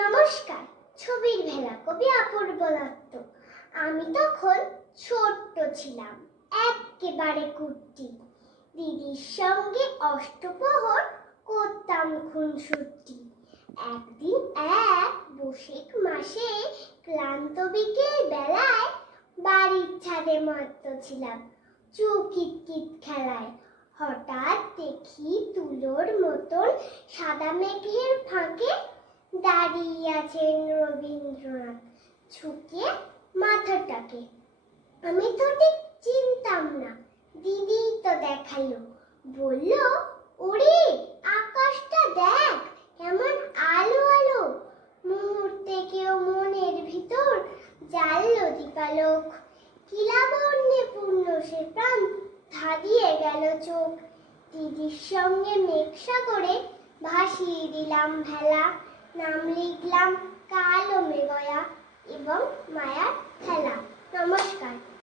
নমস্কার, ছবির ভেলা কবি অপূর্ব দত্ত আমি তখন ছোট্ট ছিলাম, একেবারে কুট্টি। দিদির সঙ্গে অষ্টপ্রহর করতাম খুনসুটি। একদিন এক বসেক মাসে ক্লান্ত বিকেল বেলায় বাড়ির ছাদে মত্ত ছিলাম চৌকিট কিট খেলায়। হঠাৎ দেখি তুলোর মতন সাদা মেঘের ফাঁকে দাঁড়িয়ে আছেন রবীন্দ্রনাথ। ঝুঁকে মাথাটাকে। আমি তো ঠিক চিনতাম না। দিদি তো দেখাল। বলল, ওরে, আকাশটা দেখ, কেমন আলো আলো। মুহূর্তে কেউ মনের ভিতর জানলো দীপালোক। কিলাবর্ণে পূর্ণ সে প্রাণ ধাঁধিয়ে গেল চোখ। দিদির সঙ্গে মেঘসা করে ভাসিয়ে দিলাম ভেলা। নাম লিখলাম কালো মেঘয়া এবং মায়ার